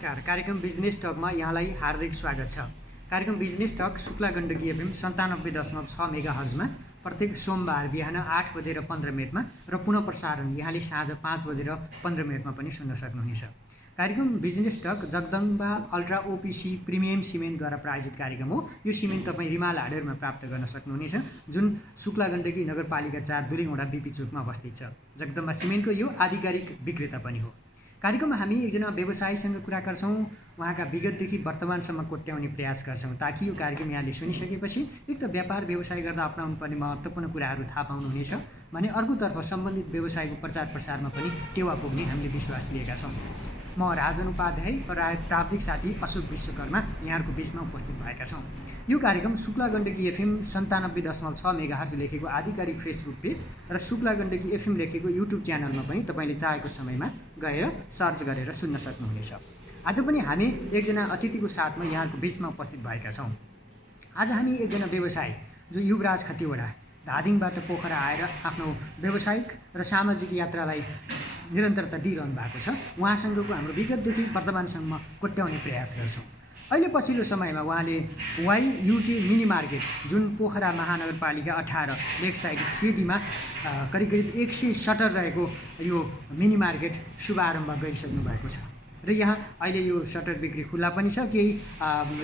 नमस्कार। कार्यक्रम बिजनेस टकमा यहाँलाई हार्दिक स्वागत छ। कार्यक्रम business talk Shukla Gandaki FM 97.6 मेगाहर्जमा प्रत्येक सोमबार बिहान 8 बजेर 15 मिनटमा र पुनः प्रसारण यहाँले साँझ 5 बजेर 15 मिनटमा पनि सुन्न सक्नुहुनेछ। कार्यक्रम business talk Jagdamba ultra OPC premium सिमेन्टद्वारा प्रायोजित कार्यक्रम हो। यो सिमेन्ट तपाईँ रिमाल हार्डवेयरमा प्राप्त गर्न सक्नुहुनेछ, जुन शुक्ला गण्डकी नगरपालिका 4 दुलीवटा बिपी चोकमा अवस्थित छ। जगदम्बा सिमेन्टको यो आधिकारिक विक्रेता पनि हो। कार्यक्रममा हामी एकजना व्यवसायीसँग कुरा गर्छौँ, उहाँका विगतदेखि वर्तमानसम्म कोट्याउने प्रयास गर्छौँ, ताकि यो कार्यक्रम यहाँले सुनिसकेपछि एक त व्यापार व्यवसाय गर्दा अप्नाउनु पर्ने महत्त्वपूर्ण कुराहरू थाहा पाउनुहुनेछ भने अर्कोतर्फ सम्बन्धित व्यवसायको प्रचार प्रसारमा पनि टेवा पुग्ने हामीले विश्वास लिएका छौँ। म राजन उपाध्याय र प्राविधिक साथी अशोक विश्वकर्मा यहाँहरूको बिचमा उपस्थित भएका छौँ। यो कार्यक्रम शुक्ला गण्डकी एफएम 97.6 मेगाहर्ज लेखेको आधिकारिक फेसबुक पेज र शुक्ला गण्डकी एफएम लेखेको युट्युब च्यानलमा पनि तपाईँले चाहेको समयमा गएर सर्च गरेर सुन्न सक्नुहुनेछ। आज पनि हामी एकजना अतिथिको साथमा यहाँहरूको बिचमा उपस्थित भएका छौँ। आज हामी एकजना व्यवसायी जो युवराज खतिवडा धादिङबाट पोखरा आएर आफ्नो व्यावसायिक र सामाजिक यात्रालाई निरन्तरता दिइरहनु भएको छ। उहाँसँगको हाम्रो विगतदेखि वर्तमानसम्म कोट्याउने प्रयास गर्छौँ। अहिले पछिल्लो समयमा उहाँले वाइयुके मिनी मार्केट, जुन पोखरा महानगरपालिका 18 लेक साइड सिडीमा करिब 100 सटर रहेको यो मिनी मार्केट शुभारम्भ गरिसक्नु भएको छ र यहाँ अहिले यो सटर बिक्री खुल्ला पनि छ। केही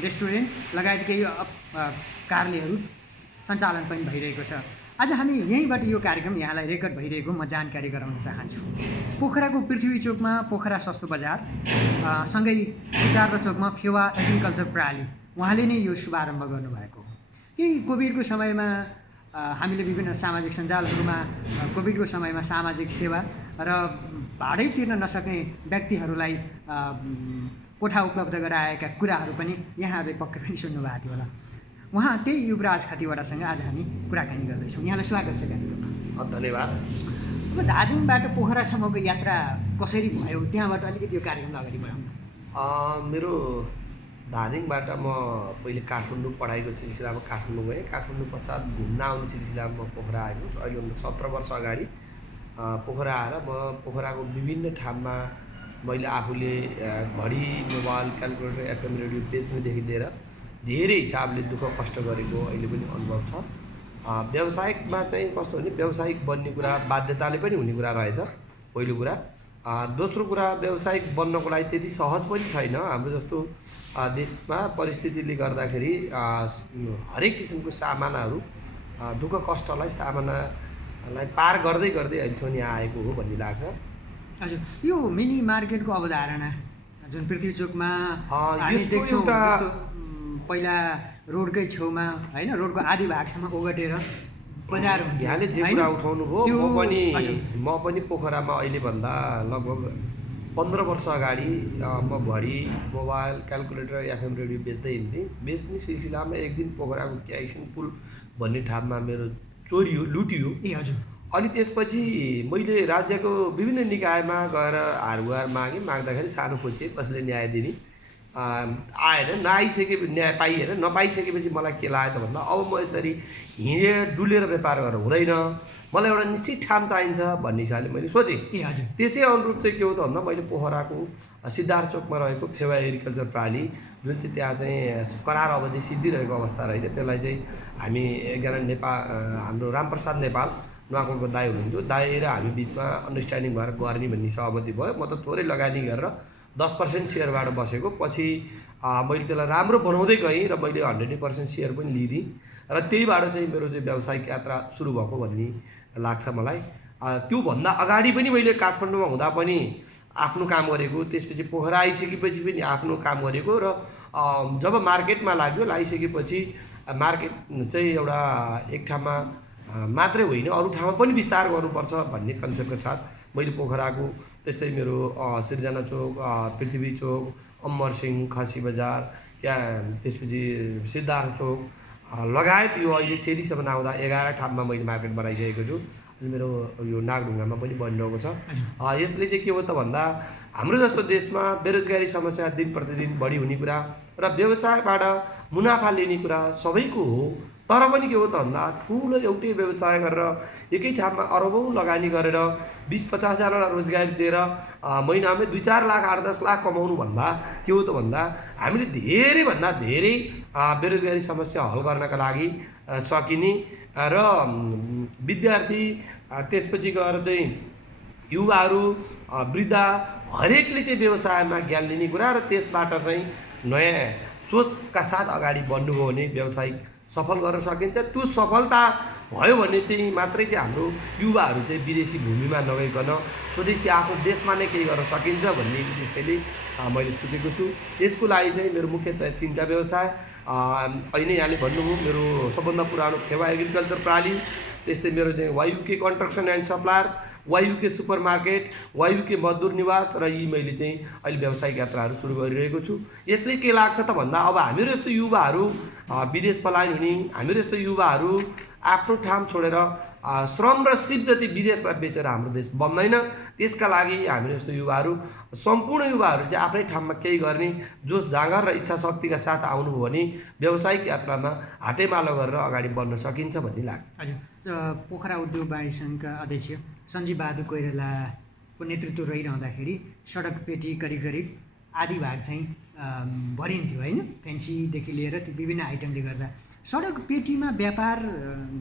रेस्टुरेन्ट लगायत केही कार्यालयहरू सञ्चालन पनि भइरहेको छ। आज हामी यहीँबाट यो कार्यक्रम यहाँलाई रेकर्ड भइरहेको म जानकारी गराउन चाहन्छु। पोखराको पृथ्वी चोकमा पोखरा सस्तो बजार सँगै सिद्धार्थ चोकमा फेवा एग्रिकल्चर प्रणाली उहाँले नै यो शुभारम्भ गर्नुभएको। केही कोभिडको समयमा हामीले विभिन्न सामाजिक सञ्जालहरूमा कोभिडको समयमा सामाजिक सेवा र भाडै तिर्न नसक्ने व्यक्तिहरूलाई कोठा उपलब्ध गराएका कुराहरू पनि यहाँहरूले पक्कै पनि सुन्नुभएको थियो होला। उहाँ त्यही युवराज खतिवडासँग आज हामी कुराकानी गर्दैछौँ। यहाँलाई स्वागत छ कार्यक्रममा। धन्यवाद। अब धादिङबाट पोखरासम्मको यात्रा कसरी भयो, त्यहाँबाट अलिकति यो कार्यक्रमलाई अगाडि बढाउनु। मेरो धादिङबाट म पहिले काठमाडौँ पढाइको सिलसिलामा काठमाडौँ गएँ। काठमाडौँ पश्चात घुम्न आउने सिलसिलामा म पोखरा आएको। अहिलेभन्दा 17 वर्ष अगाडि पोखरा आएर म पोखराको विभिन्न ठाउँमा मैले आफूले घडी, मोबाइल, क्यालकुलेटर, एफएम रेडियो बेच्नेदेखि लिएर धेरै हिसाबले दुःख कष्ट गरेको अहिले पनि अनुभव छ। व्यावसायिकमा चाहिँ कस्तो भने व्यावसायिक बन्ने कुरा बाध्यताले पनि हुने कुरा रहेछ, पहिलो कुरा। दोस्रो कुरा, व्यावसायिक बन्नको लागि त्यति सहज पनि छैन। हाम्रो जस्तो देशमा परिस्थितिले गर्दाखेरि हरेक किसिमको सामानाहरू दुःख कष्टलाई सामानालाई पार गर्दै गर्दै अहिलेसम्म यहाँ आएको हो भन्ने लाग्छ। हजुर, यो मिनी मार्केटको अवधारणा जुन पृथ्वी चोकमा हामी देख्छौँ, पहिला रोडकै छेउमा होइन, रोडको आधी भागसम्म ओगटेर बजार हुन्थ्यो। यहाँले जे कुरा उठाउनु भयो, म पनि पोखरामा अहिलेभन्दा लगभग 15 वर्ष अगाडि म घडी, मोबाइल, क्यालकुलेटर, एफएम रेडियो बेच्दै हिँड्थेँ। बेच्ने सिलसिलामा एक दिन पोखराको क्याक्सन पुल भन्ने ठाउँमा मेरो चोरियो, लुटियो। ए हजुर। अनि त्यसपछि मैले राज्यको विभिन्न निकायमा गएर हारगुहार माग्दाखेरि सानो खोजे कसैले न्याय दिने आएन, नआइसके न्याय पाइएन। नपाइसकेपछि मलाई के लाग्यो त भन्दा अब म यसरी हिँडेर डुलेर व्यापार गरेर हुँदैन, मलाई एउटा निश्चित ठाउँ चाहिन्छ भन्ने हिसाबले मैले सोचेँ। ए हजुर। त्यसै अनुरूप चाहिँ के हो त भन्दा मैले पोखराको सिद्धार्थ चोकमा रहेको फेवा एग्रिकल्चर प्रणाली, जुन चाहिँ त्यहाँ चाहिँ करार अवधि सिद्धिरहेको अवस्था रहेछ, त्यसलाई चाहिँ हामी एकजना हाम्रो रामप्रसाद नेपाल नुवाकोटको दाइ हुनुहुन्थ्यो, दाइ र हामी बिचमा अन्डरस्ट्यान्डिङ भएर गर्ने भन्ने सहमति भयो। म त थोरै लगानी गरेर 10% सेयरबाट बसेको। पछि मैले त्यसलाई राम्रो बनाउँदै गएँ र मैले 100% सेयर पनि लिदिएँ र त्यहीबाट चाहिँ मेरो चाहिँ व्यावसायिक यात्रा सुरु भएको भन्ने लाग्छ मलाई। त्योभन्दा अगाडि पनि मैले काठमाडौँमा हुँदा पनि आफ्नो काम गरेको, त्यसपछि पोखरा आइसकेपछि पनि आफ्नो काम गरेको र जब मार्केटमा लागिसकेपछि मार्केट चाहिँ एउटा एक ठाउँमा मात्रै होइन, अरू ठाउँमा पनि विस्तार गर्नुपर्छ भन्ने कन्सेप्टको साथ मैले पोखराको त्यस्तै मेरो सिर्जना चोक, पृथ्वी चोक, अमर सिंह, खसी बजार, त्यसपछि सिद्धार्थ चोक लगायत यो अहिले सेदीसम्म आउँदा 11 ठाउँमा मैले मार्केट बनाइसकेको छु। अनि मेरो यो नागढुङ्गामा पनि बनिरहेको छ। यसले चाहिँ के हो त भन्दा हाम्रो जस्तो देशमा बेरोजगारी समस्या दिन प्रतिदिन बढी हुने कुरा र व्यवसायबाट मुनाफा लिने कुरा सबैको हो, तर पनि के हो त भन्दा ठुलो एउटै व्यवसाय गरेर एकै ठाउँमा अरबौँ लगानी गरेर 20-50 जनालाई रोजगारी दिएर महिनामै 2-4 लाख 8-10 लाख कमाउनु भन्दा के हो त भन्दा हामीले धेरैभन्दा धेरै बेरोजगारी समस्या हल गर्नका लागि सकिने र विद्यार्थी त्यसपछि गएर चाहिँ युवाहरू वृद्ध हरेकले चाहिँ व्यवसायमा ज्ञान लिने कुरा र त्यसबाट चाहिँ नयाँ सोचका साथ अगाडि बढ्नुभयो भने व्यावसायिक सफल गर्न सकिन्छ। त्यो सफलता भयो भने चाहिँ मात्रै चाहिँ हाम्रो युवाहरू चाहिँ विदेशी भूमिमा नगइकन स्वदेशी आफ्नो देशमा नै केही गर्न सकिन्छ भन्ने उद्देश्यले मैले सोचेको छु। यसको लागि चाहिँ मेरो मुख्यतया 3टा व्यवसाय अहिले यहाँले भन्नुभयो, मेरो सबभन्दा पुरानो फेवा एग्रिकल्चर प्रणाली, त्यस्तै मेरो चाहिँ Vayuke construction and suppliers, Vayuke super market, Vayuke मजदुर निवास र यी मैले चाहिँ अहिले व्यावसायिक यात्राहरू सुरु गरिरहेको छु। यसले के लाग्छ त भन्दा अब हामीहरू जस्तो युवाहरू विदेश पलायन हुने, हामीहरू जस्तो युवाहरू आफ्नो ठाउँ छोडेर श्रम र सिप जति विदेशमा बेचेर हाम्रो देश बन्दैन। त्यसका लागि हामीहरू जस्तो युवाहरू, सम्पूर्ण युवाहरू चाहिँ आफ्नै ठाउँमा केही गर्ने जोस जाँगर र इच्छा शक्तिका साथ आउनुभयो भने व्यावसायिक यात्रामा हातेमालो गरेर अगाडि बढ्न सकिन्छ भन्ने लाग्छ। हजुर, पोखरा उद्योग वाणिज्य सङ्घका अध्यक्ष सञ्जीव बहादुर कोइरालाको नेतृत्व रहिरहँदाखेरि सडक पेटी करिब आधी भाग चाहिँ भरिन्थ्यो होइन, फेन्सीदेखि लिएर त्यो विभिन्न आइटमले गर्दा। सडक पेटीमा व्यापार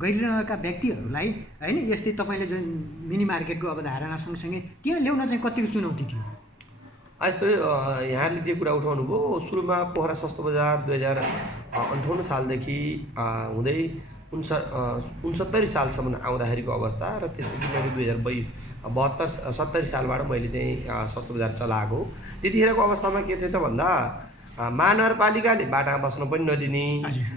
गरिरहेका व्यक्तिहरूलाई होइन यस्तै तपाईँले जुन मिनी मार्केटको अवधारणा सँगसँगै त्यहाँ ल्याउन चाहिँ कतिको चुनौती थियो? यस्तो यहाँले जे कुरा उठाउनु भयो, सुरुमा पोखरा सस्तो बजार 2058 सालदेखि हुँदै 69 सालसम्म आउँदाखेरिको अवस्था र त्यसपछि मैले 2072-70 सालबाट मैले चाहिँ सस्तो बजार चलाएको। त्यतिखेरको अवस्थामा के थियो त भन्दा महानगरपालिकाले बाटामा बस्न पनि नदिने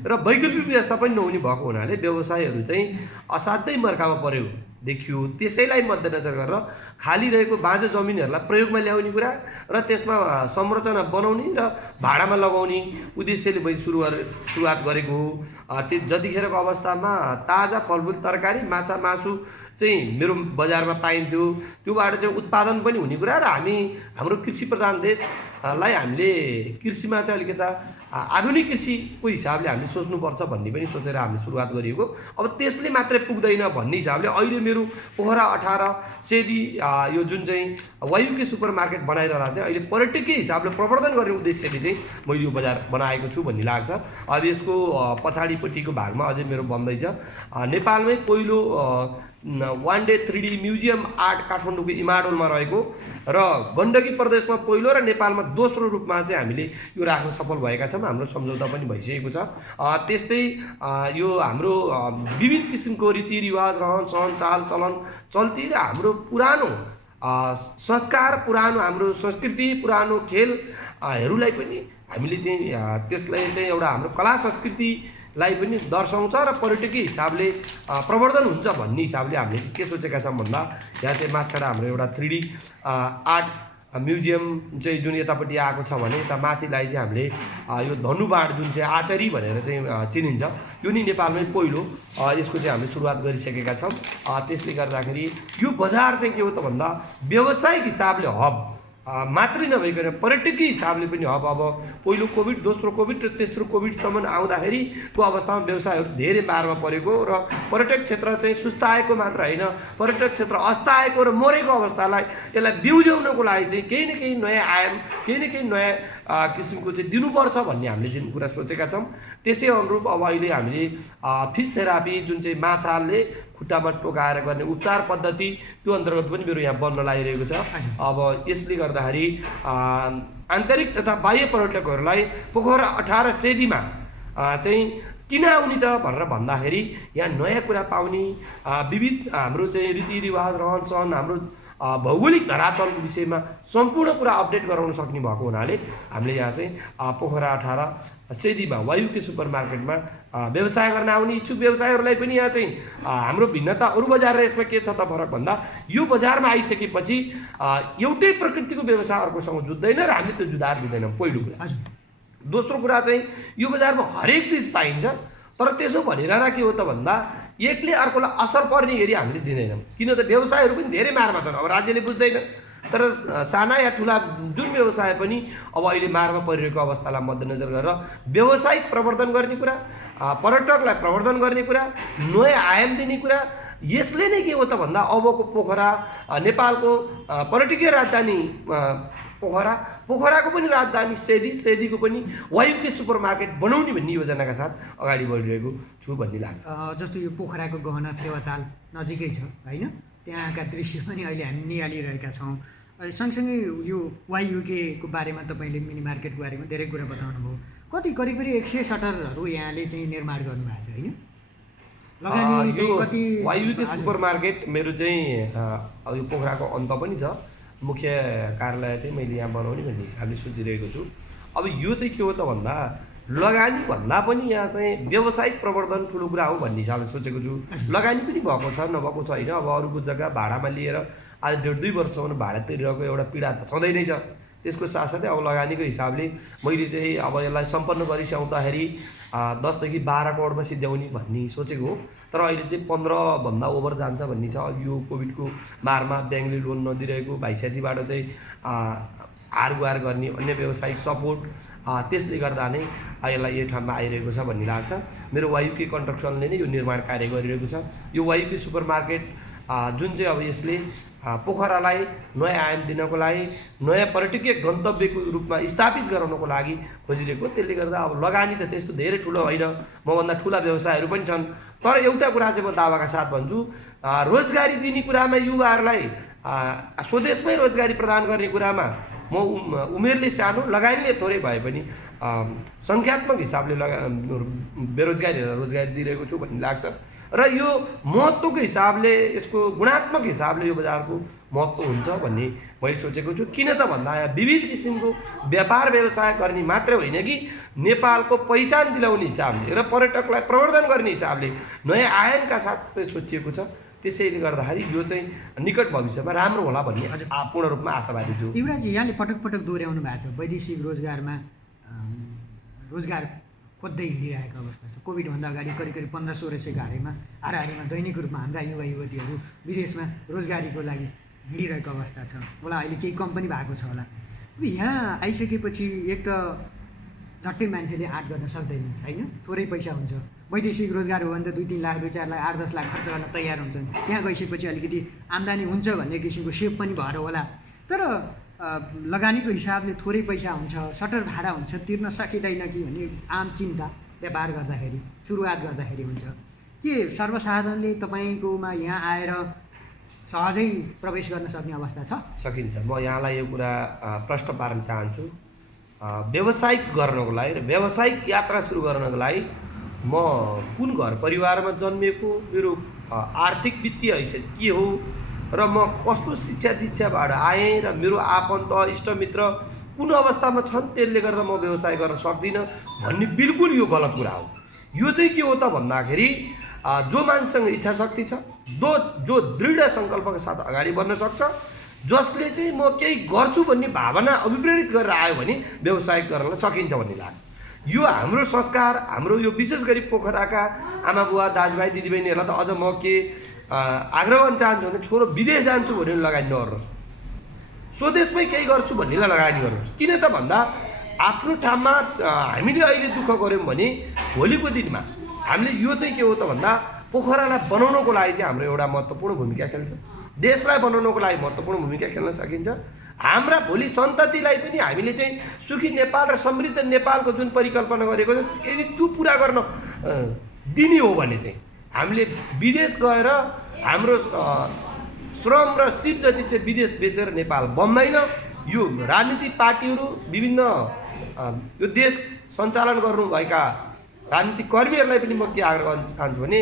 र वैकल्पिक व्यवस्था पनि नहुने भएको हुनाले व्यवसायहरू चाहिँ असाध्यै मर्कामा पर्यो देखियो। त्यसैलाई मध्यनजर गरेर खाली रहेको बाँझो जमिनहरूलाई प्रयोगमा ल्याउने कुरा र त्यसमा संरचना बनाउने र भाडामा लगाउने उद्देश्यले मैले सुरुवात गरेको हो। त्यो जतिखेरको अवस्थामा ताजा फलफुल तरकारी माछा मासु चाहिँ मेरो बजारमा पाइन्थ्यो, त्योबाट चाहिँ उत्पादन पनि हुने कुरा र हाम्रो कृषि प्रधान देशलाई हामीले कृषिमा चाहिँ अलिकता आधुनिक कृषिको हिसाबले हामीले सोच्नुपर्छ भन्ने पनि सोचेर हामीले सुरुवात गरिएको। अब त्यसले मात्रै पुग्दैन भन्ने हिसाबले अहिले मेरो पोखरा 18 सेदी यो जुन चाहिँ वायुके सुपर मार्केट बनाइरहँदा चाहिँ अहिले पर्यटकीय हिसाबले प्रवर्धन गर्ने उद्देश्यले चाहिँ मैले यो बजार बनाएको छु भन्ने लाग्छ। अब यसको पछाडिपट्टिको भागमा अझै मेरो बन्दैछ। नेपालमै पहिलो 1 डे 3D म्युजियम आर्ट काठमाडौँको इमाडोलमा रहेको र गण्डकी प्रदेशमा पहिलो र नेपालमा दोस्रो रूपमा चाहिँ हामीले यो राख्न सफल भएका छौँ। हाम्रो सम्झौता पनि भइसकेको छ। त्यस्तै यो हाम्रो विविध किसिमको रीतिरिवाज, रहन सहन, चाल चलन, चल्ती र हाम्रो पुरानो संस्कार, पुरानो हाम्रो संस्कृति, पुरानो खेलहरूलाई पनि हामीले चाहिँ त्यसलाई चाहिँ एउटा हाम्रो कला संस्कृतिलाई पनि दर्शाउँछ र पर्यटकीय हिसाबले प्रवर्धन हुन्छ भन्ने हिसाबले हामीले के सोचेका छौँ भन्दा यहाँ चाहिँ माथिबाट हाम्रो एउटा 3D आर्ट म्युजियम चाहिँ जुन यतापट्टि आएको छ भने यता माथिलाई चाहिँ हामीले यो धनुबाड जुन चाहिँ आचरी भनेर चाहिँ चिनिन्छ, यो नि नेपालमै पहिलो यसको चाहिँ हामीले सुरुवात गरिसकेका छौँ। त्यसले गर्दाखेरि यो बजार चाहिँ के हो त भन्दा व्यावसायिक हिसाबले हब मात्रै नभइकन पर्यटकीय हिसाबले पनि हब। अब पहिलो कोभिड, दोस्रो कोभिड र तेस्रो कोभिडसम्म आउँदाखेरिको अवस्थामा व्यवसायहरू धेरै मारमा परेको र पर्यटक क्षेत्र चाहिँ सुस्ताएको मात्र होइन, पर्यटक क्षेत्र अस्ताएको र मरेको अवस्थालाई यसलाई बिउज्याउनको लागि चाहिँ केही न केही नयाँ आयाम, केही न केही नयाँ किसिमको चाहिँ दिनुपर्छ भन्ने हामीले जुन कुरा सोचेका छौँ त्यसै अनुरूप अब अहिले हामीले फिस थेरापी जुन चाहिँ माछाले खुट्टामा टोकाएर गर्ने उपचार पद्धति त्यो अन्तर्गत पनि मेरो यहाँ बन्न लागिरहेको छ। अब यसले गर्दाखेरि आन्तरिक तथा बाह्य पर्यटकहरूलाई पोखरा 18 सेदीमा चाहिँ किन आउने त भनेर भन्दाखेरि यहाँ नयाँ कुरा पाउने, विविध हाम्रो चाहिँ रीतिरिवाज, रहन सहन, हाम्रो भौगोलिक धरातलको विषयमा सम्पूर्ण कुरा अपडेट गराउन सक्ने भएको हुनाले हामीले यहाँ चाहिँ पोखरा 18 सेदीमा वायुके सुपर मार्केटमा व्यवसाय गर्न आउने इच्छुक व्यवसायहरूलाई पनि यहाँ चाहिँ हाम्रो भिन्नता अरू बजार र यसमा के छ त फरक भन्दा यो बजारमा आइसकेपछि एउटै प्रकृतिको व्यवसाय अर्कोसँग जुत्दैन र हामीले त्यो जुधार दिँदैनौँ, पहिलो कुरा। दोस्रो कुरा चाहिँ यो बजारमा हरेक चिज पाइन्छ, तर त्यसो भनिरहँदा के हो त भन्दा एकले अर्कोलाई असर पर्ने एरिया हामीले दिँदैनौँ। किन त व्यवसायहरू पनि धेरै मारमा छन्। अब राज्यले बुझ्दैन, तर साना या ठुला जुन व्यवसाय पनि अब अहिले मारमा परिरहेको अवस्थालाई मध्यनजर गरेर व्यावसायिक प्रवर्धन गर्ने कुरा, पर्यटकलाई प्रवर्धन गर्ने कुरा, नयाँ आयाम दिने कुरा, यसले नै के हो त भन्दा अबको पोखरा नेपालको पर्यटकीय राजधानी पोखराको पनि राजधानी सेदीको पनि वायुके सुपरमार्केट बनाउने भन्ने योजनाका साथ अगाडि बढिरहेको छु भन्ने लाग्छ। जस्तो यो पोखराको गहना फेवाताल नजिकै छ होइन, त्यहाँका दृश्य पनि अहिले हामी निहालिरहेका छौँ। सँगसँगै यो वायुकेको बारेमा तपाईँले मिनी मार्केटको बारेमा धेरै कुरा बताउनु भयो। करिब 100 सटरहरू यहाँले चाहिँ निर्माण गर्नुभएको छ होइन? लगानी चाहिँ कति? वायुके सुपरमार्केट मेरो चाहिँ यो पोखराको अन्त पनि छ, मुख्य कार्यालय चाहिँ मैले यहाँ बनाउने भन्ने हिसाबले सोचिरहेको छु। अब यो चाहिँ के हो त भन्दा लगानी भन्दा पनि यहाँ चाहिँ व्यावसायिक प्रवर्धन ठुलो कुरा हो भन्ने हिसाबले सोचेको छु। लगानी पनि भएको छ, नभएको छैन। अब अरूको जग्गा भाडामा लिएर आज 1.5-2 वर्षसम्म भाडा तिरेको एउटा पीडा त छँदै नै छ। त्यसको साथसाथै अब लगानीको हिसाबले मैले चाहिँ अब यसलाई सम्पन्न गरिसक्दाखेरि 10 देखि 12 करोडमा सिद्ध्याउने भन्ने सोचेको हो। तर अहिले चाहिँ 15 भन्दा ओभर जान्छ भन्ने छ। अब यो कोभिडको मारमा ब्याङ्कले लोन नदिरहेको, भाइसाथीबाट चाहिँ हारगुहार गर्ने, अन्य व्यावसायिक सपोर्ट, त्यसले गर्दा नै यसलाई यो ठाउँमा आइरहेको छ भन्ने लाग्छ। मेरो वायुके कन्स्ट्रक्सनले नै यो निर्माण कार्य गरिरहेको छ। यो वायुके सुपरमार्केट जुन चाहिँ अब यसले पोखरालाई नयाँ आयाम दिनको लागि, नयाँ पर्यटकीय गन्तव्यको रूपमा स्थापित गराउनको लागि खोजिरहेको। त्यसले गर्दा अब लगानी त त्यस्तो धेरै ठुलो होइन, मभन्दा ठुला व्यवसायहरू पनि छन्। तर एउटा कुरा चाहिँ म दावाका साथ भन्छु, रोजगारी दिने कुरामा, युवाहरूलाई स्वदेशमै रोजगारी प्रदान गर्ने कुरामा म उमेरले सानो, लगानीले थोरै भए पनि सङ्ख्यात्मक हिसाबले बेरोजगारीहरूलाई रोजगारी दिइरहेको छु भन्ने लाग्छ। र यो महत्त्वको हिसाबले, यसको गुणात्मक हिसाबले यो बजारको महत्त्व हुन्छ भन्ने मैले सोचेको छु। किन त भन्दा यहाँ विविध किसिमको व्यापार व्यवसाय गर्ने मात्रै होइन कि नेपालको पहिचान दिलाउने हिसाबले र पर्यटकलाई प्रवर्धन गर्ने हिसाबले नयाँ आयामका साथ सोचिएको छ। त्यसैले गर्दाखेरि यो चाहिँ निकट भविष्यमा राम्रो होला भन्ने पूर्ण रूपमा आशावादी छु। युवराजी, यहाँले पटक दोहोऱ्याउनु भएको छ वैदेशिक रोजगारमा रोजगार खोज्दै हिँडिरहेको अवस्था छ। कोभिडभन्दा अगाडि करिब 1500 हारेमा हाराहारीमा दैनिक रूपमा हाम्रा युवा युवतीहरू विदेशमा रोजगारीको लागि हिँडिरहेको अवस्था छ होला। अहिले केही कम पनि भएको छ होला। अब यहाँ आइसकेपछि एक त झट्टै मान्छेले आँट गर्न सक्दैन होइन, थोरै पैसा हुन्छ। वैदेशिक रोजगार हो भने त 2-3 लाख 2-4 लाख 8-10 लाख खर्च गर्न तयार हुन्छन्। त्यहाँ गइसकेपछि अलिकति आम्दानी हुन्छ भन्ने किसिमको सेप पनि भएर होला। तर लगानीको हिसाबले थोरै पैसा हुन्छ, सटर भाडा हुन्छ, तिर्न सकिँदैन कि भन्ने आम चिन्ता व्यापार गर्दाखेरि, सुरुवात गर्दाखेरि हुन्छ। के सर्वसाधारणले तपाईँकोमा यहाँ आएर सहजै प्रवेश गर्न सक्ने अवस्था छ? सकिन्छ। म यहाँलाई यो कुरा प्रश्न पार्न चाहन्छु। व्यावसायिक गर्नको लागि र व्यावसायिक यात्रा सुरु गर्नको लागि म कुन घर परिवारमा जन्मिएको, मेरो आर्थिक वित्तीय हैसियत के हो, र म कस्तो शिक्षा दीक्षाबाट आएँ, र मेरो आफन्त इष्टमित्र कुन अवस्थामा छन्, त्यसले गर्दा म व्यवसाय गर्न सक्दिनँ भन्ने बिल्कुल यो गलत कुरा हो। यो चाहिँ के हो त भन्दाखेरि जो मान्छेसँग इच्छा शक्ति छ, जो दृढ सङ्कल्पका साथ अगाडि बढ्न सक्छ, जसले चाहिँ म केही गर्छु भन्ने भावना अभिप्रेरित गरेर आयो भने व्यवसाय गर्न सकिन्छ भन्ने लाग्छ। यो हाम्रो संस्कार, हाम्रो यो विशेष गरी पोखराका आमा बुवा दाजुभाइ दिदीबहिनीहरूलाई त अझ म के आग्रह गर्न चाहन्छु भने छोरो विदेश जान्छु भने लगानी नगर्नुहोस्, स्वदेशमै केही गर्छु भन्नेलाई लगानी गर्नुहोस्। किन त भन्दा आफ्नो ठाउँमा हामीले अहिले दुःख गऱ्यौँ भने भोलिको दिनमा हामीले यो चाहिँ के हो त भन्दा पोखरालाई बनाउनको लागि चाहिँ हाम्रो एउटा महत्त्वपूर्ण भूमिका खेल्छ। देशलाई बनाउनको लागि महत्त्वपूर्ण भूमिका खेल्न सकिन्छ। हाम्रा भोलि सन्ततिलाई पनि हामीले चाहिँ सुखी नेपाल र समृद्ध नेपालको जुन परिकल्पना गरेको छ, यदि त्यो पुरा गर्न दिने हो भने चाहिँ हामीले विदेश गएर हाम्रो श्रम र सिप जति चाहिँ विदेश बेचेर नेपाल बन्दैन। यो राजनीतिक पार्टीहरू, विभिन्न यो देश सञ्चालन गर्नुभएका राजनीतिक कर्मीहरूलाई पनि म के आग्रह गर्न चाहन्छु भने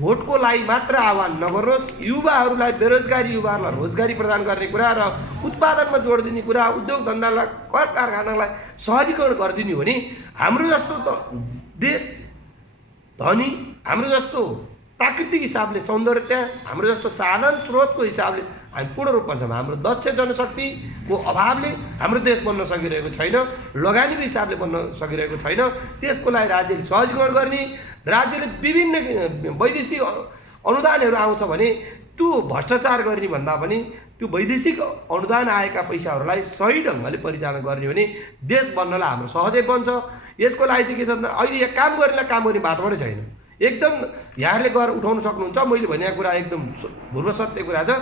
भोटको लागि मात्र आह्वान नगर्नुहोस्। युवाहरूलाई, बेरोजगारी युवाहरूलाई रोजगारी प्रदान गर्ने कुरा र उत्पादनमा जोड दिने कुरा, उद्योग धन्दालाई, कर कारखानालाई सहजीकरण गरिदिनु भने हाम्रो जस्तो त देश धनी, हाम्रो जस्तो प्राकृतिक हिसाबले सौन्दर्यता, हाम्रो जस्तो साधन स्रोतको हिसाबले हामी पूर्ण रूपमा छौँ। हाम्रो दक्ष जनशक्तिको अभावले हाम्रो देश बन्न सकिरहेको छैन, लगानीको हिसाबले बन्न सकिरहेको छैन। त्यसको लागि राज्यले सहजीकरण गर्ने, राज्यले विभिन्न वैदेशिक अनुदानहरू आउँछ भने त्यो भ्रष्टाचार गर्ने भन्दा पनि त्यो वैदेशिक अनुदान आएका पैसाहरूलाई सही ढङ्गले परिचालन गर्ने हो भने देश बन्नलाई हाम्रो सहजै बन्छ। यसको लागि चाहिँ के छ भन्दा अहिले यहाँ काम गर्ने वातावरण छैन। एकदम यहाँहरूले गएर उठाउन सक्नुहुन्छ। मैले भनेको कुरा एकदम भूर्व सत्य कुरा छ।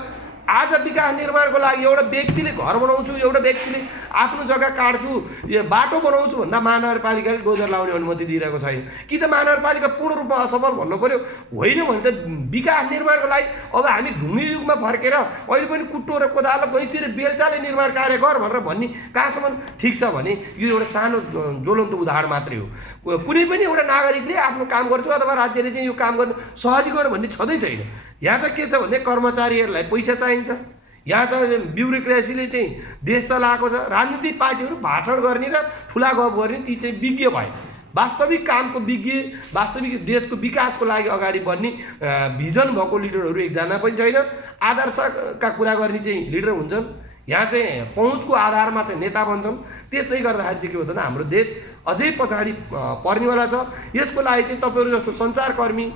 आज विकास निर्माणको लागि एउटा व्यक्तिले घर बनाउँछु, एउटा व्यक्तिले आफ्नो जग्गा काट्छु, यो बाटो बनाउँछु भन्दा महानगरपालिकाले डोजर लाउने अनुमति दिइरहेको छैन। कि त महानगरपालिका पूर्ण रूपमा असफल भन्नु पर्यो, होइन भने त विकास निर्माणको लागि अब हामी ढुङ्गे युगमा फर्केर अहिले पनि कुट्टो र कोदालो गैँची र बेलचाले निर्माण कार्य गर भनेर भन्ने कहाँसम्म ठिक छ भने यो एउटा सानो ज्वलन्त उदाहरण मात्रै हो। कुनै पनि एउटा नागरिकले आफ्नो काम गर्छु अथवा राज्यले चाहिँ यो काम गर्नु सहजीकरण भन्ने छँदै छैन। यहाँ त के छ भने कर्मचारीहरूलाई पैसा चाहिन्छ। यहाँ त ब्युरोक्रेसीले चाहिँ देश चलाएको छ। राजनीतिक पार्टीहरू भाषण गर्ने र ठुला गफ गर्ने ती चाहिँ विज्ञ भए। वास्तविक कामको विज्ञ, वास्तविक देशको विकासको लागि अगाडि बढ्ने भिजन भएको लिडरहरू एकजना पनि छैन। आदर्शका कुरा गर्ने चाहिँ लिडर हुन्छन्, यहाँ चाहिँ पहुँचको आधारमा चाहिँ नेता बन्छन्। त्यसले गर्दाखेरि चाहिँ के हुन्छ भने हाम्रो देश अझै पछाडि पर्नेवाला छ। यसको लागि चाहिँ तपाईँहरू जस्तो सञ्चारकर्मी,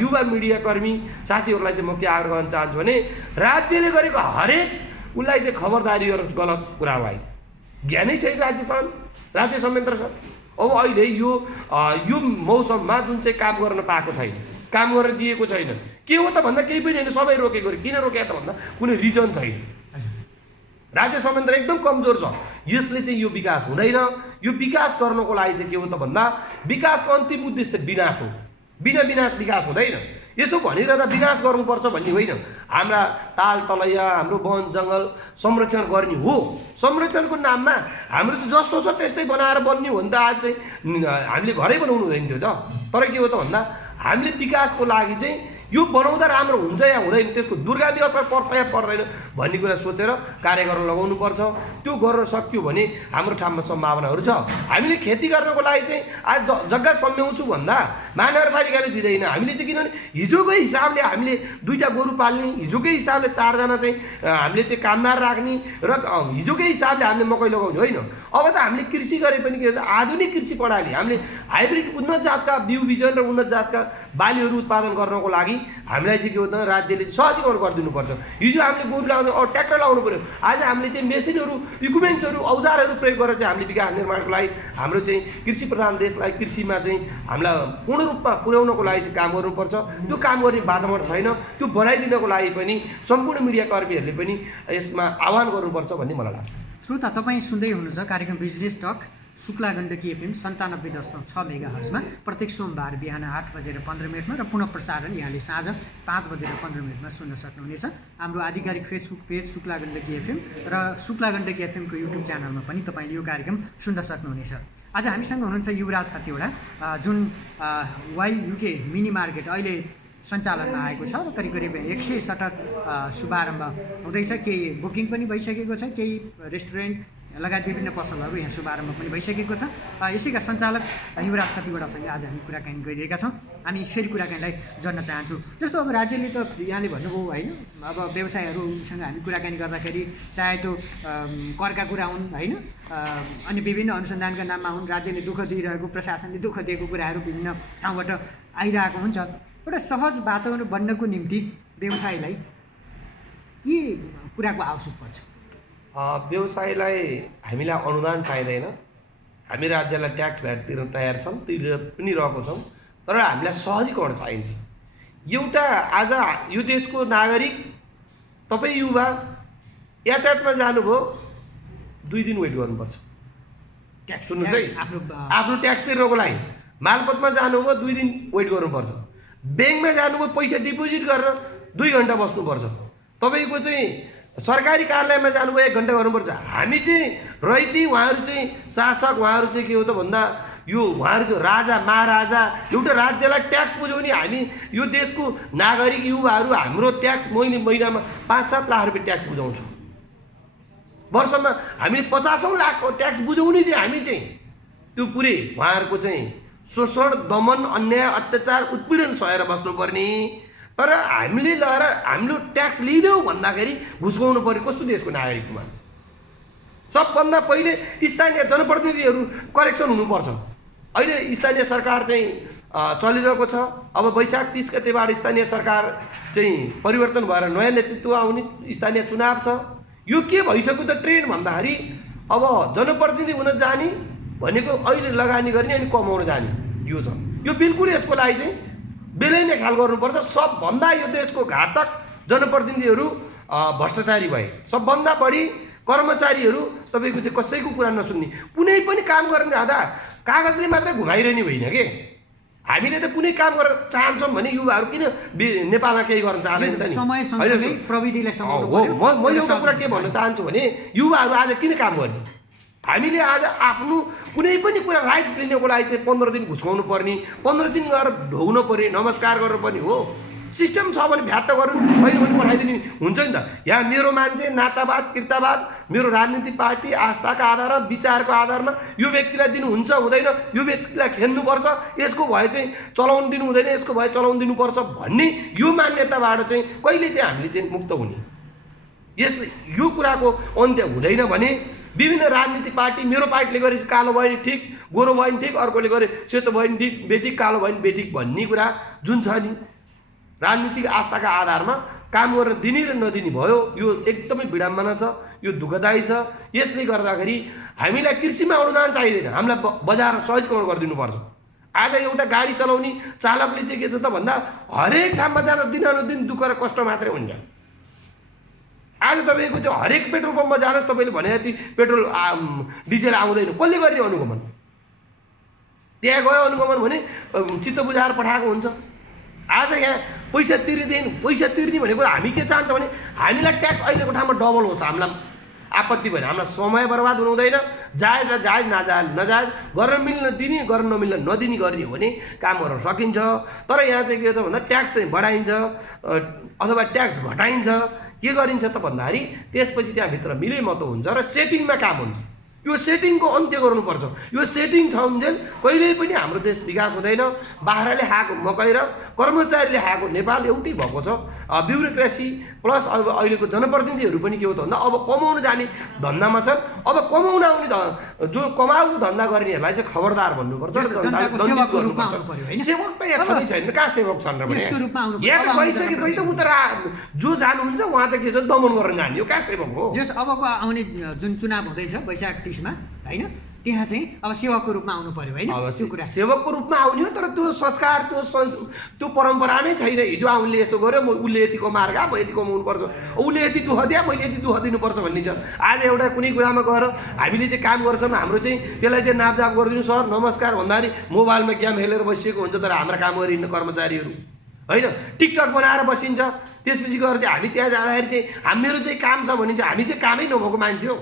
युवा मिडियाकर्मी साथीहरूलाई चाहिँ म के आग्रह गर्न चाहन्छु भने राज्यले गरेको हरेक उसलाई चाहिँ खबरदारी गर्नु गलत कुरालाई। ज्ञानै छैन राज्य संयन्त्र छ। अब अहिले यो मौसममा जुन चाहिँ काम गर्न पाएको छैन, काम गरेर दिएको छैन, के हो त भन्दा केही पनि होइन, सबै रोकेको। किन रोके त भन्दा कुनै रिजन छैन। राज्य संयन्त्र एकदम कमजोर छ। यसले चाहिँ यो विकास हुँदैन। यो विकास गर्नको लागि चाहिँ के हो त भन्दा विकासको अन्तिम उद्देश्य विनाश हो। बिना विनाश विकास हुँदैन। यसो भनिरहँदा विनाश गर्नुपर्छ भन्ने होइन। हाम्रा ताल तलैया, हाम्रो वन जङ्गल संरक्षण गर्ने हो। संरक्षणको नाममा हाम्रो त जस्तो छ त्यस्तै बनाएर बन्ने हो भने त आज चाहिँ हामीले घरै बनाउनु हुँदैन थियो त। तर के हो त भन्दा हामीले विकासको लागि चाहिँ यो बनाउँदा राम्रो हुन्छ या हुँदैन, त्यसको दुर्गामी असर पर्छ या पर्दैन भन्ने कुरा सोचेर कार्य गर्न लगाउनुपर्छ। त्यो गर्न सक्यो भने हाम्रो ठाउँमा सम्भावनाहरू छ। हामीले खेती गर्नको लागि चाहिँ आज जग्गा सम्झाउँछु भन्दा महानगरपालिकाले दिँदैन। हामीले चाहिँ किनभने हिजोकै हिसाबले हामीले 2टा गोरु पाल्ने, हिजोकै हिसाबले 4जना चाहिँ हामीले चाहिँ कामदार राख्ने र हिजोकै हिसाबले हामीले मकै लगाउने होइन। अब त हामीले कृषि गरे पनि के भन्छ आधुनिक कृषि प्रणाली, हामीले हाइब्रिड उन्नत जातका बिउ बिजन र उन्नत जातका बालीहरू उत्पादन गर्नको लागि हामीलाई चाहिँ के हो त राज्यले सहजीकरण गरिदिनुपर्छ। हिजो हामीले गोरु लाउँदा ट्र्याक्टर लाउनु पऱ्यो। आज हामीले चाहिँ मेसिनहरू, इक्विपमेन्ट्सहरू, औजारहरू प्रयोग गरेर चाहिँ हामीले विकास निर्माणको लागि हाम्रो चाहिँ कृषि प्रधान देशलाई कृषिमा चाहिँ हामीलाई पूर्ण रूपमा पुर्याउनको लागि चाहिँ काम गर्नुपर्छ। त्यो काम गर्ने वातावरण छैन। त्यो बनाइदिनको लागि पनि सम्पूर्ण मिडियाकर्मीहरूले पनि यसमा आह्वान गर्नुपर्छ भन्ने मलाई लाग्छ। श्रोता, तपाईँ सुन्दै हुनुहुन्छ कार्यक्रम business talk Shukla Gandaki FM 97.6 मेगाहर्जमा प्रत्येक सोमबार बिहान 8:15 र पुनः प्रसारण यहाँले साँझ 5:15 सुन्न सक्नुहुनेछ। हाम्रो आधिकारिक Facebook page Shukla Gandaki FM र शुक्ला गण्डकी FM को युट्युब च्यानलमा पनि तपाईँले यो कार्यक्रम सुन्न सक्नुहुनेछ। आज हामीसँग हुनुहुन्छ युवराज खतिवडा, जुन YUK मिनी मार्केट अहिले सञ्चालनमा आएको छ र करिब करिब 167 शुभारम्भ हुँदैछ। केही बुकिङ पनि भइसकेको छ, केही रेस्टुरेन्ट लगायत विभिन्न पसलहरू यहाँ शुभारम्भ पनि भइसकेको छ। यसैका सञ्चालक युवराज खतिवडासँग आज हामी कुराकानी गरिरहेका छौँ। हामी फेरि कुराकानीलाई जोड्न चाहन्छु। जस्तो अब राज्यले त यहाँले भन्नुभयो होइन, अब व्यवसायहरूसँग हामी कुराकानी गर्दाखेरि चाहे त्यो करका कुरा हुन् होइन, अनि विभिन्न अनुसन्धानका नाममा हुन्, राज्यले दुःख दिइरहेको, प्रशासनले दुःख दिएको कुराहरू विभिन्न ठाउँबाट आइरहेको हुन्छ। एउटा सहज वातावरण बन्नको निम्ति व्यवसायलाई के कुराको आवश्यक पर्छ? व्यवसायलाई हामीलाई अनुदान चाहिँदैन। हामी राज्यलाई ट्याक्स भ्याट तिर्न तयार छौँ, तिरेर पनि रहेको छौँ। तर हामीलाई सहजीकरण चाहिन्छ। एउटा आज यो देशको नागरिक, तपाईँ युवा यातायातमा जानुभयो 2 दिन वेट गर्नुपर्छ ट्याक्स सुन्नु चाहिँ आफ्नो ट्याक्स तिर्नको लागि। मालपोतमा जानुभयो 2 दिन वेट गर्नुपर्छ। ब्याङ्कमा जानुभयो पैसा डिपोजिट गरेर 2 घन्टा बस्नुपर्छ। तपाईँको चाहिँ सरकारी कार्यालयमा जानुभयो 1 घन्टा गर्नुपर्छ। हामी चाहिँ रैती, उहाँहरू चाहिँ शासक, उहाँहरू चाहिँ के हो त भन्दा यो उहाँहरू चाहिँ राजा महाराजा, एउटा राज्यलाई ट्याक्स बुझाउने हामी यो देशको नागरिक युवाहरू हाम्रो ट्याक्स महिनामा 5-7 लाख रुपियाँ ट्याक्स बुझाउँछौँ। वर्षमा हामीले 50 लाखको ट्याक्स बुझाउने चाहिँ हामी चाहिँ त्यो पुरै उहाँहरूको चाहिँ शोषण, दमन, अन्याय, अत्याचार, उत्पीडन सहेर बस्नुपर्ने। तर हामीले लगेर हाम्रो ट्याक्स लिँदैनौँ भन्दाखेरि घुस्काउनु पर्यो। कस्तो देशको नागरिकमा सबभन्दा पहिले स्थानीय जनप्रतिनिधिहरू करेक्सन हुनुपर्छ। अहिले स्थानीय सरकार चाहिँ चलिरहेको छ। अब वैशाख 30 गतेबाट स्थानीय सरकार चाहिँ परिवर्तन भएर नयाँ नेतृत्व आउने स्थानीय चुनाव छ। यो के भइसक्यो त ट्रेन्ड भन्दाखेरि अब जनप्रतिनिधि हुन जाने भनेको अहिले लगानी गर्ने अनि कमाउन जाने यो छ। यो बिल्कुल यसको लागि चाहिँ बेलैमा ख्याल गर्नुपर्छ। सबभन्दा यो देशको घातक जनप्रतिनिधिहरू भ्रष्टाचारी भए। सबभन्दा बढी कर्मचारीहरू तपाईँको चाहिँ कसैको कुरा नसुन्ने, कुनै पनि काम गर्न जाँदा कागजले मात्रै घुमाइरहने होइन के। हामीले त कुनै काम गर्न चाहन्छौँ भने युवाहरू किन नेपालमा केही गर्न चाहँदैन त नि? म एउटा कुरा के भन्न चाहन्छु भने युवाहरू आज किन काम गर्ने? हामीले आज आफ्नो कुनै पनि कुरा राइट्स लिनको लागि चाहिँ 15 दिन घुस्काउनु पर्ने, 15 दिन गएर ढोग्नु पर्ने, नमस्कार गर्नुपर्ने हो। सिस्टम छ भने भ्याट गर्नु, छैन भने पठाइदिने हुन्छ नि त। यहाँ मेरो मान्छे नातावाद किर्तावाद मेरो राजनीतिक पार्टी आस्थाका आधारमा विचारको आधारमा यो व्यक्तिलाई दिनु हुन्छ हुँदैन, यो व्यक्तिलाई खेल्नुपर्छ, यसको भए चाहिँ चलाउनु दिनु हुँदैन, यसको भए चलाउनु दिनुपर्छ भन्ने यो मान्यताबाट चाहिँ कहिले चाहिँ हामीले चाहिँ मुक्त हुने? यो कुराको अन्त्य हुँदैन भने विभिन्न राजनीतिक पार्टी, मेरो पार्टीले गरे कालो भयो नि ठिक, गोरो भयो नि ठिक, अर्कोले गरे सेतो भयो नि ठिक, बेठिक, कालो भयो नि बेठिक भन्ने कुरा जुन छ नि राजनीतिक आस्थाका आधारमा काम गरेर दिने र नदिने भयो, यो एकदमै विडम्बना छ, यो दुःखदायी छ। यसले गर्दाखेरि हामीलाई कृषिमा अनुदान चाहिँदैन, हामीलाई बजार सहजीकरण गरिदिनुपर्छ। आज एउटा गाडी चलाउने चालकले चाहिँ के छ त भन्दा हरेक ठाउँमा जाँदा दिनानुदिन दुःख र कष्ट मात्रै हुन्छ। आज तपाईँको चाहिँ हरेक पेट्रोल पम्पमा जानुहोस्, तपाईँले भने जति पेट्रोल डिजेल आउँदैन, कसले गर्ने अनुगमन? त्यहाँ गयो अनुगमन भने चित्त बुझाएर पठाएको हुन्छ। आज यहाँ पैसा तिर्दैन, पैसा तिर्ने भनेको हामी के चाहन्छ भने हामीलाई ट्याक्स अहिलेको ठाउँमा डबल होस्, हामीलाई आपत्ति भएन, हामीलाई समय बर्बाद हुनु हुँदैन, जायज जायज नाजायज नजायज, गर्न मिल्न दिने गर्न नमिल्न नदिने गर्ने हो भने काम गर्न सकिन्छ। तर यहाँ चाहिँ के छ भन्दा ट्याक्स चाहिँ बढाइन्छ अथवा ट्याक्स घटाइन्छ। के गरिन्छ त भन्दाखेरि त्यसपछि त्यहाँभित्र मिलेमतो हुन्छ र सेटिङमा काम हुन्छ। यो सेटिङको अन्त्य गर्नुपर्छ। यो सेटिङ छ भने कहिल्यै पनि हाम्रो देश विकास हुँदैन। बाह्रले खाएको मकै र कर्मचारीले खाएको नेपाल एउटै भएको छ। ब्युरोक्रेसी प्लस अब अहिलेको जनप्रतिनिधिहरू पनि के हो त भन्दा अब कमाउन जाने धन्दामा छन्। अब कमाउन आउने जो कमाउ धन्दा गर्नेहरूलाई चाहिँ खबरदार भन्नुपर्छ र दण्डित गर्नुपर्छ। सेवक त यहाँ छँदै छैन, कहाँ सेवक छन् र भने यहाँ त गइसकेपछि त उ त जो जानुहुन्छ उहाँ त के छ दमन गर्न जाने, यो कहाँ सेवक हो? जस अबको आउने जुन चुनाव हुँदैछ वैशाख 30 मा हैन, त्यहाँ चाहिँ अब सेवकको रूपमा आउनु पर्यो हैन? त्यो कुरा सेवकको रूपमा आउने हो, तर त्यो संस्कार त्यो परम्परा नै छैन। हिजो आउनले यसो गर्यो, उसले यति कमाएर गयो, अब यति कमाउनु पर्छ, उसले यति दुःख दियो, मैले यति दुःख दिनुपर्छ भन्ने छ। आज एउटा कुनै कुरामा गएर हामीले चाहिँ काम गर्छौँ, हाम्रो चाहिँ त्यसलाई चाहिँ नापजाप गरिदिनु सर नमस्कार भन्दाखेरि मोबाइलमा गेम खेलेर बसिएको हुन्छ। तर हाम्रो काम गरिने कर्मचारीहरू होइन टिकटक बनाएर बसिन्छ। त्यसपछि गएर चाहिँ हामी त्यहाँ जाँदाखेरि चाहिँ मेरो चाहिँ काम छ भने चाहिँ हामी चाहिँ कामै नभएको मान्छे हो।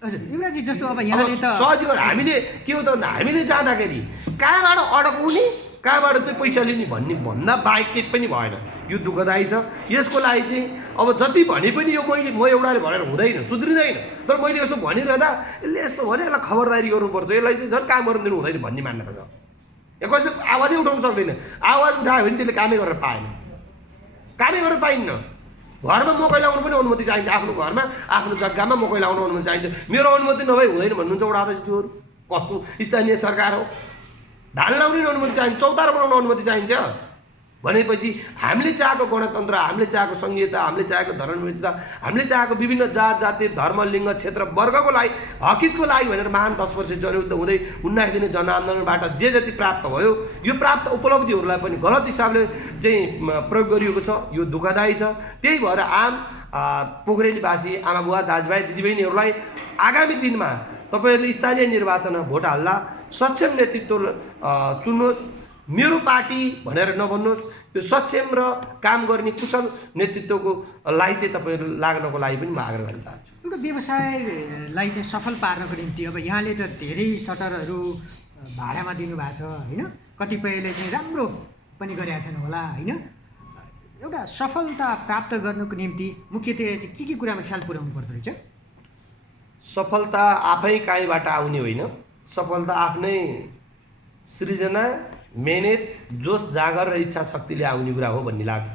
हजुर युवराजी, जस्तो अब यहाँले त सजिलो हामीले के हो त भन्दा हामीले जाँदाखेरि कहाँबाट अड्काउने कहाँबाट चाहिँ पैसा लिने भन्ने भन्दा बाहेक केही पनि भएन। यो दुःखदायी छ। यसको लागि चाहिँ अब जति भने पनि यो म एउटाले भनेर हुँदैन, सुध्रिँदैन। तर मैले यसो भनिरहँदा यसले यस्तो भने यसलाई खबरदारी गर्नुपर्छ, यसलाई चाहिँ झन् काम गर्न दिनु हुँदैन भन्ने मान्यता छ। कसैले आवाजै उठाउनु सक्दैन। आवाज उठायो भने त्यसले कामै गरेर पाएन, कामै गरेर पाइन्न। घरमा मकै लाउनु पनि अनुमति चाहिन्छ, आफ्नो घरमा आफ्नो जग्गामा मकै लाउनु अनुमति चाहिन्छ। मेरो अनुमति नभए हुँदैन भन्नुहुन्छ उडाउँदैछौँ। कस्तो स्थानीय सरकार हो? धान लाउने अनुमति चाहिन्छ, चौतारा बनाउनु अनुमति चाहिन्छ भनेपछि हामीले चाहेको गणतन्त्र, हामीले चाहेको सङ्घीयता, हामीले चाहेको धर्मनिरपेक्षता, हामीले चाहेको विभिन्न जात जाति धर्म लिङ्ग क्षेत्र वर्गको लागि हकितको लागि भनेर महान 10 वर्ष जनयुद्ध हुँदै 19 दिने जनआन्दोलनबाट जे जति प्राप्त भयो, यो प्राप्त उपलब्धिहरूलाई पनि गलत हिसाबले चाहिँ प्रयोग गरिएको छ। यो दुःखदायी छ। त्यही भएर आम पोखरेलीवासी आमा बुवा दाजुभाइ दिदीबहिनीहरूलाई आगामी दिनमा तपाईँहरूले स्थानीय निर्वाचनमा भोट हाल्दा सक्षम नेतृत्व चुन्नुहोस्। मेरो पार्टी भनेर नभन्नुहोस्, यो सक्षम र काम गर्ने कुशल नेतृत्वको लागि चाहिँ तपाईँहरू लाग्नको लागि पनि म आग्रह गर्न चाहन्छु। एउटा व्यवसायलाई चाहिँ सफल पार्नको निम्ति अब यहाँले त धेरै सटरहरू भाडामा दिनुभएको छ होइन, कतिपयले चाहिँ राम्रो पनि गरेका छन् होला होइन। एउटा सफलता प्राप्त गर्नको निम्ति मुख्यतया चाहिँ के कुरामा ख्याल पुर्याउनु पर्दो रहेछ? सफलता आफै काहीँबाट आउने होइन, सफलता आफ्नै सृजना, मेहनत, जोस जागर र इच्छा शक्तिले आउने कुरा हो भन्ने लाग्छ।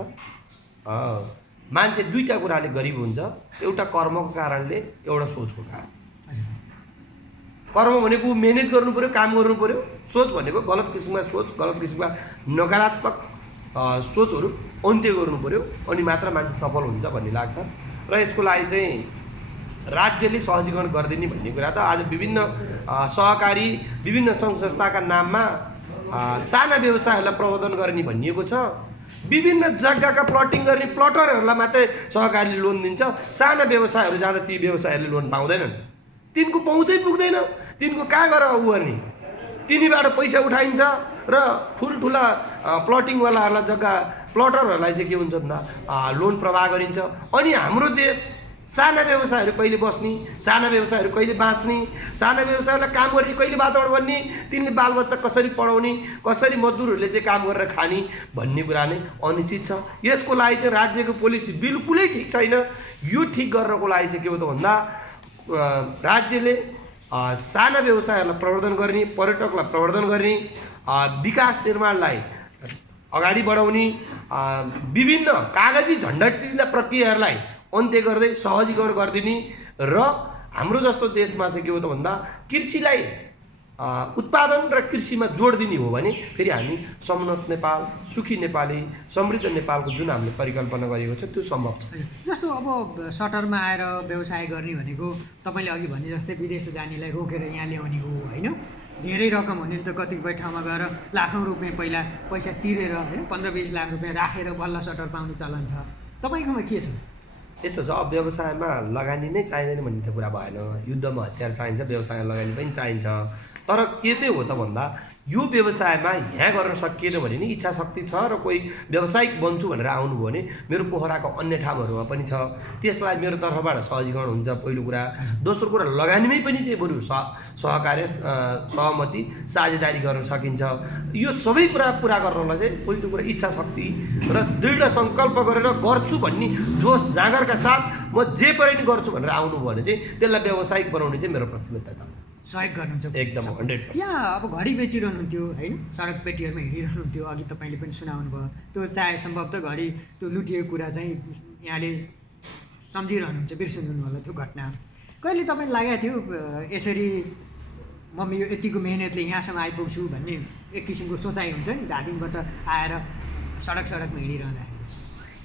मान्छे दुईवटा कुराले गरिब हुन्छ, एउटा कर्मको कारणले, एउटा सोचको कारण। कर्म भनेको मेहनत गर्नु पऱ्यो, काम गर्नु पऱ्यो। सोच भनेको गलत किसिमका सोच, गलत किसिमका नकारात्मक सोचहरू अन्त्य गर्नु पऱ्यो, अनि मात्र मान्छे सफल हुन्छ भन्ने लाग्छ। र यसको लागि चाहिँ राज्यले सहजीकरण गरिदिने भन्ने कुरा त आज विभिन्न सहकारी विभिन्न सङ्घ संस्थाका नाममा साना व्यवसायहरूलाई प्रवर्धन गर्ने भनिएको छ। विभिन्न जग्गाका प्लटिङ गर्ने प्लटरहरूलाई मात्रै सहकारीले लोन दिन्छ। साना व्यवसायहरू जाँदा ती व्यवसायहरूले लोन पाउँदैनन्, तिनको पहुँचै पुग्दैन, तिनको कहाँ गएर उ गर्ने, तिनीबाट पैसा उठाइन्छ र ठुल्ठुला प्लटिङवालाहरूलाई जग्गा प्लटरहरूलाई चाहिँ के हुन्छ भन्दा लोन प्रवाह गरिन्छ। अनि हाम्रो देश साना व्यवसायहरू कहिले बस्ने, साना व्यवसायहरू कहिले बाँच्ने, साना व्यवसायलाई काम गर्ने कहिले वातावरण बन्ने, तिनले बालबच्चा कसरी पढाउने, कसरी मजदुरहरूले चाहिँ काम गरेर खाने भन्ने कुरा नै अनिश्चित छ। यसको लागि चाहिँ राज्यको पोलिसी बिल्कुलै ठिक छैन। यो ठिक गर्नको लागि चाहिँ के हो त भन्दा राज्यले साना व्यवसायहरूलाई प्रवर्धन गर्ने, पर्यटकलाई प्रवर्धन गर्ने, विकास निर्माणलाई अगाडि बढाउने, विभिन्न कागजी झन्डटिला प्रक्रियाहरूलाई अन्त्य गर्दै सहजीकरण गरिदिने र हाम्रो जस्तो देशमा चाहिँ के हो त भन्दा कृषिलाई उत्पादन र कृषिमा जोड दिने हो भने फेरि हामी समुन्नत नेपाल, सुखी नेपाली, समृद्ध नेपालको जुन हामीले परिकल्पना गरेको छ त्यो सम्भव छ। जस्तो अब सटरमा आएर व्यवसाय गर्ने भनेको तपाईँले अघि भने जस्तै विदेश जानेलाई रोकेर यहाँ ल्याउने हो होइन। धेरै रकम हुने त कतिपय ठाउँमा गएर लाखौँ रुपियाँ पहिला पैसा तिरेर होइन 15-20 लाख रुपियाँ राखेर बल्ल सटर पाउने चलन छ। तपाईँकोमा के छ? यस्तो छ, अब व्यवसायमा लगानी नै चाहिँदैन भन्ने त कुरा भएन। युद्धमा हतियार चाहिन्छ, व्यवसायमा लगानी पनि चाहिन्छ। तर के चाहिँ हो त भन्दा यो व्यवसायमा यहाँ गर्न सकिएन भने नि इच्छा शक्ति छ र कोही व्यावसायिक बन्छु भनेर आउनुभयो भने मेरो पोखराको अन्य ठाउँहरूमा पनि छ, त्यसलाई मेरो तर्फबाट सहजीकरण हुन्छ पहिलो कुरा। दोस्रो कुरा लगानीमै पनि चाहिँ बरु सहकार्य सहमति साझेदारी गर्न सकिन्छ। यो सबै कुरा पुरा गर्नलाई चाहिँ पहिलो कुरा इच्छा शक्ति र दृढ सङ्कल्प गरेर गर्छु भन्ने जोस जाँगरका साथ म जे परे नि गर्छु भनेर आउनुभयो भने चाहिँ त्यसलाई व्यावसायिक बनाउने चाहिँ मेरो प्रतिबद्धता हो। सहयोग गर्नुहुन्छ एकदम 100%। यहाँ अब घडी बेचिरहनुहुन्थ्यो होइन, सडक पेटीहरूमा हिँडिरहनुहुन्थ्यो, अघि तपाईँले पनि सुनाउनु भयो। त्यो चाहे सम्भवतः घडी त्यो लुटिएको कुरा चाहिँ यहाँले सम्झिरहनुहुन्छ, बिर्सिनुहुनु होला त्यो घटना। कहिले तपाईँलाई लागेको थियो यसरी म यो यतिको मेहनतले यहाँसम्म आइपुग्छु भन्ने एक किसिमको सोचाइ हुन्छ नि धादिङबाट आएर सडकमा हिँडिरहँदाखेरि?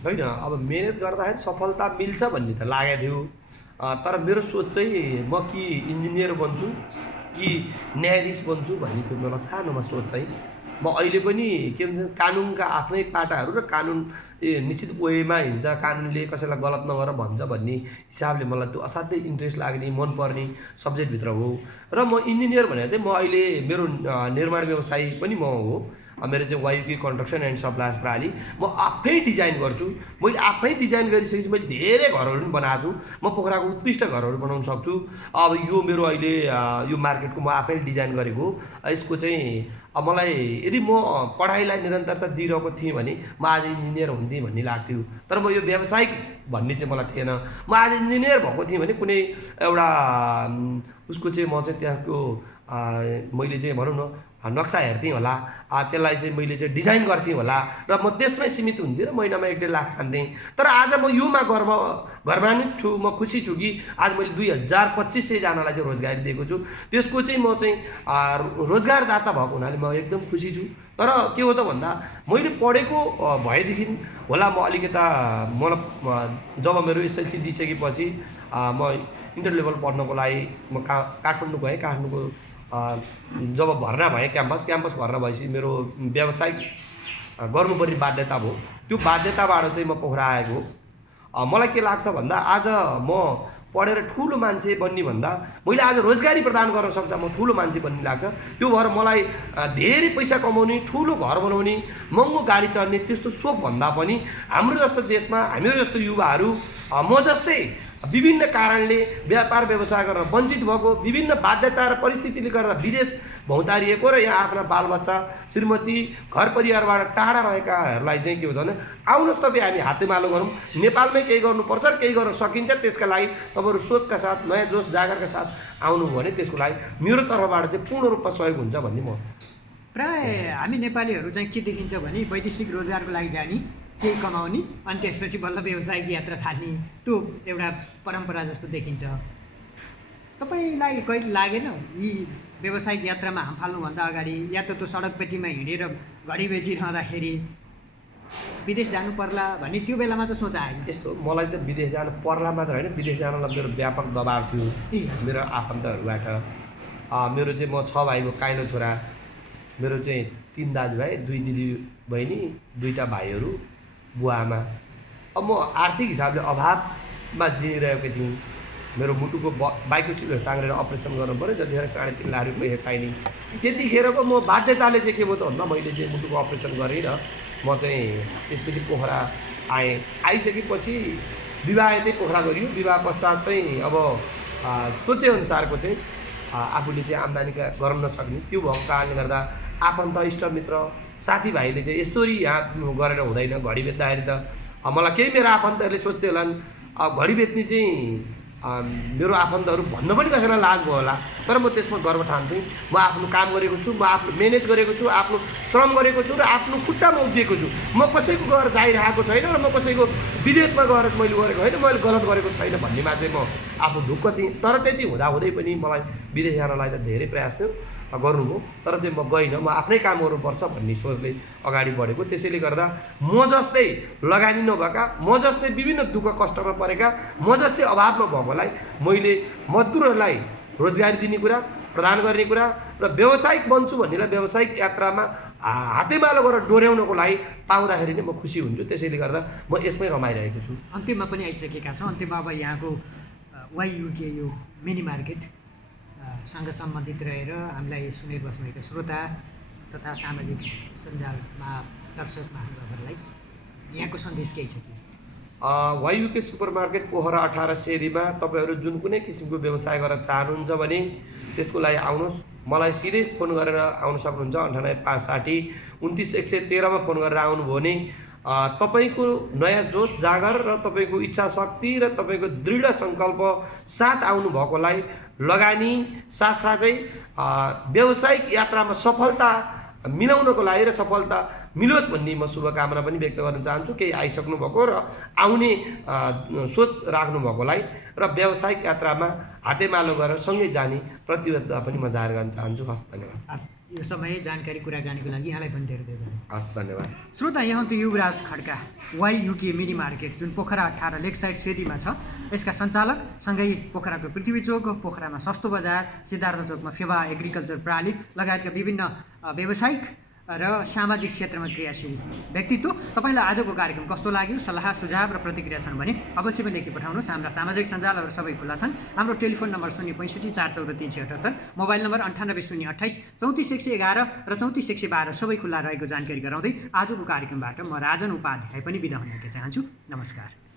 होइन, अब मेहनत गर्दाखेरि सफलता मिल्छ भन्ने त लागेको थियो। तर मेरो सोच चाहिँ म कि इन्जिनियर बन्छु कि न्यायाधीश बन्छु भन्ने थियो मलाई सानोमा सोच चाहिँ। म अहिले पनि के भन्छ कानुनका आफ्नै पाटाहरू र कानुन निश्चित वेमा हिँड्छ, कानुनले कसैलाई गलत नगर भन्छ भन्ने हिसाबले मलाई त्यो असाध्यै इन्ट्रेस्ट लाग्ने मनपर्ने सब्जेक्टभित्र हो। र म इन्जिनियर भनेर चाहिँ म अहिले मेरो निर्माण व्यवसाय पनि म हो। मेरो चाहिँ वायुकी कन्स्ट्रक्सन एन्ड सप्लाई प्रणाली म आफै डिजाइन गर्छु। मैले आफै डिजाइन गरिसकेपछि मैले धेरै घरहरू पनि बनाएको छु। म पोखराको उत्कृष्ट घरहरू बनाउन सक्छु। अब यो मेरो अहिले यो मार्केटको म आफै डिजाइन गरेको हो। यसको चाहिँ अब मलाई यदि म पढाइलाई निरन्तरता दिइरहेको थिएँ भने म आज इन्जिनियर हुन्थेँ भन्ने लाग्थ्यो। तर म यो व्यावसायिक भन्ने चाहिँ मलाई थिएन। म आज इन्जिनियर भएको थिएँ भने कुनै एउटा उसको चाहिँ म चाहिँ त्यहाँको मैले चाहिँ भनौँ न नक्सा हेर्थेँ होला, त्यसलाई चाहिँ मैले चाहिँ डिजाइन गर्थेँ होला र म त्यसमै सीमित हुन्थेँ र महिनामा 1-1.5 लाख खान्थेँ। तर आज म योमा गर्वान्वित छु, म खुसी छु कि आज मैले 2500 जनालाई चाहिँ रोजगारी दिएको छु। त्यसको चाहिँ म चाहिँ रोजगारदाता भएको हुनाले म एकदम खुसी छु। तर के हो त भन्दा मैले पढेको भएदेखि होला म अलिकता मलाई जब मेरो एसएलसी दिइसकेपछि म इन्टर लेभल पढ्नको लागि म काठमाडौँ गएँ। काठमाडौँको जब भर्ना भएँ क्याम्पस भर्ना भएपछि मेरो व्यावसायिक गर्नुपर्ने बाध्यता भयो। त्यो बाध्यताबाट चाहिँ म पोखरा आएको हो। मलाई के लाग्छ भन्दा आज म पढेर ठुलो मान्छे बन्ने भन्दा मैले आज रोजगारी प्रदान गर्न सक्दा म ठुलो मान्छे बन्ने लाग्छ। त्यो भएर मलाई धेरै पैसा कमाउने, ठुलो घर बनाउने, महँगो गाडी चढ्ने त्यस्तो सोख भन्दा पनि हाम्रो जस्तो देशमा हामीहरू जस्तो युवाहरू म जस्तै विभिन्न कारणले व्यापार व्यवसाय गरेर वञ्चित भएको, विभिन्न बाध्यता र परिस्थितिले गर्दा विदेश भौतारिएको र यहाँ आफ्ना बालबच्चा श्रीमती घर परिवारबाट टाढा रहेकाहरूलाई चाहिँ के हुन्छ भने आउनुहोस् तपाईँ हामी हातेमालो गरौँ, नेपालमै केही गर्नुपर्छ र केही गर्न सकिन्छ। त्यसका लागि तपाईँहरू सोचका साथ नयाँ जोस जागरका साथ आउनुभयो भने त्यसको लागि मेरो तर्फबाट चाहिँ पूर्ण रूपमा सहयोग हुन्छ भन्ने म प्राय हामी नेपालीहरू चाहिँ के देखिन्छ भने वैदेशिक रोजगारको लागि जाने, केही कमाउने अनि त्यसपछि बल्ल व्यावसायिक यात्रा थाल्ने त्यो एउटा परम्परा जस्तो देखिन्छ। तपाईँलाई कहिले लागेन यी व्यावसायिक यात्रामा हाम फाल्नुभन्दा अगाडि या त त्यो सडकपेटीमा हिँडेर घडी बेचिरहँदाखेरि विदेश जानु पर्ला भन्ने त्यो बेलामा त सोच आएन? यस्तो मलाई त विदेश जानु पर्ला मात्र होइन, विदेश जानलाई मेरो व्यापक दबाब थियो मेरो आफन्तहरूबाट। मेरो चाहिँ म 6 भाइको काइनो छोरा, मेरो चाहिँ 3 दाजुभाइ, 2 दिदी बहिनी, 2टा भाइहरू, बुवा आमा। अब म आर्थिक हिसाबले अभावमा जिइरहेको थिएँ। मेरो मुटुको बाइकको चिलो साङ्ग्रेर अपरेसन गर्नु पऱ्यो, जतिखेर 3.5 लाख रुपियाँ चाहिने। त्यतिखेरको म बाध्यताले चाहिँ के भयो त भन्दा मैले चाहिँ मुटुको अपरेसन गरेँ र म चाहिँ त्यसपछि पोखरा आएँ। आइसकेपछि विवाह यतै पोखरा गरियो। विवाह पश्चात चाहिँ अब सोचेअनुसारको चाहिँ आफूले चाहिँ आम्दानी गर्न नसक्ने त्यो भएको कारणले गर्दा आफन्त इष्टमित्र साथीभाइले चाहिँ यस्तोरी यहाँ गरेर हुँदैन, घडी बेच्दाखेरि त मलाई केही मेरो आफन्तहरूले सोच्दै होलान् घडी बेच्ने चाहिँ मेरो आफन्तहरू भन्न पनि कसैलाई लाज भयो होला, तर म त्यसमा गर्व ठान्थेँ। म आफ्नो काम गरेको छु, म आफ्नो मेहनत गरेको छु, आफ्नो श्रम गरेको छु र आफ्नो खुट्टामा उभिएको छु। म कसैको गएर जाइरहेको छैन र म कसैको विदेशमा गएर मैले गरेको होइन, मैले गलत गरेको छैन भन्नेमा चाहिँ म आफू ढुक्क थिएँ। तर त्यति हुँदाहुँदै पनि मलाई विदेश जानलाई त धेरै प्रयास थियो गर्नुभयो, तर चाहिँ म गइनँ। म आफ्नै काम गर्नुपर्छ भन्ने सोचले अगाडि बढेको। त्यसैले गर्दा म जस्तै लगानी नभएका, म जस्तै विभिन्न दुःख कष्टमा परेका, म जस्तै अभावमा भएकोलाई मैले मजदुरहरूलाई रोजगारी दिने कुरा, प्रदान गर्ने कुरा र व्यावसायिक बन्छु भन्नेलाई व्यावसायिक यात्रामा हातेमालो गरेर डोर्याउनको लागि पाउँदाखेरि नै म खुसी हुन्छु। त्यसैले गर्दा म यसमै रमाइरहेको छु। अन्त्यमा पनि आइसकेका छौँ। अन्त्यमा अब यहाँको YUK यो मिनी मार्केट सँग सम्बन्धित रहेर हामीलाई सुनिबस्नुभएका श्रोता तथा सामाजिक सञ्जालमा दर्शक महानुभावहरूलाई यहाँको सन्देश केही छ कि? YUK सुपर मार्केट पोखरा 18 शेरीमा तपाईँहरू जुन कुनै किसिमको व्यवसाय गर्न चाहनुहुन्छ भने त्यसको लागि आउनुहोस्। मलाई सिधै फोन गरेर आउन सक्नुहुन्छ। 98 560 29 113 मा फोन गरेर आउनुभयो भने तपाईँको नयाँ जोस जागर र तपाईँको इच्छा शक्ति र तपाईँको दृढ सङ्कल्प साथ आउनुभएकोलाई लगानी साथसाथै व्यावसायिक यात्रामा सफलता मिलाउनको लागि र सफलता मिलोस् भन्ने म शुभकामना पनि व्यक्त गर्न चाहन्छु। केही आइसक्नु भएको र आउने सोच राख्नु भएकोलाई र व्यावसायिक यात्रामा हातेमालो गरेर सँगै जाने प्रतिबद्धता पनि म जाहेर गर्न चाहन्छु। हस्, धन्यवाद। हस्, यो समय जानकारी कुराकानीको लागि यहाँलाई पनि धेरै धेरै धन्यवाद। हस्, धन्यवाद। श्रोता, यहाँ त Yuvraj Khadka YUK mini market जुन पोखरा 18 लेक साइड सेरीमा छ, यसका सञ्चालक, सँगै पोखराको पृथ्वी चोक, पोखरामा सस्तो बजार, सिद्धार्थ चोकमा फेवा एग्रिकल्चर प्रणाली लगायतका विभिन्न व्यावसायिक र सामाजिक क्षेत्रमा क्रियाशील व्यक्तित्व। तपाईँलाई आजको कार्यक्रम कस्तो लाग्यो? सल्लाह सुझाव र प्रतिक्रिया छन् भने अवश्य पनि लेखी पठाउनुहोस्। हाम्रा सामाजिक सञ्जालहरू सबै खुल्ला छन्। हाम्रो टेलिफोन नम्बर 065 414 378, मोबाइल नम्बर 98 028 34 111 र 34 112 सबै खुल्ला रहेको जानकारी गराउँदै आजको कार्यक्रमबाट म राजन उपाध्याय पनि बिदा हुन चाहन्छु। नमस्कार।